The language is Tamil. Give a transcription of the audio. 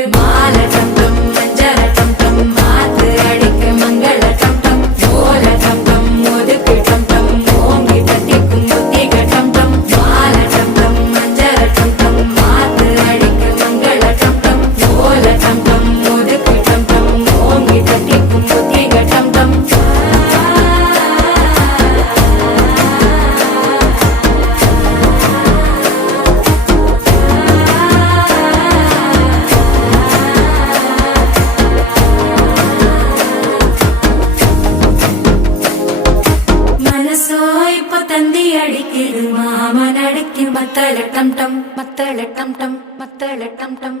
அடிக்குது மால டம் டம் மஞ்சர டம் டம் மாத்து அடிக்க மங்கள டம் டம் ஓல டம் டம் ஒதுக்கு டம் டம் ஓங்கி தட்டிக்கும் புத்திக டம் டம் மால டம் டம் மஞ்சர டம் டம் மாத்து அடிக்க மங்கள டம் டம் ஓல டம் டம் ஒதுக்கு டம் டம் ஓங்கி தட்டிக்கும் புத்திக டம் டம் தந்தி அடிக்குது மாமன் அடிக்கு மத்தள டம் டம் மத்தள டம் டம் மத்தள டம் டம்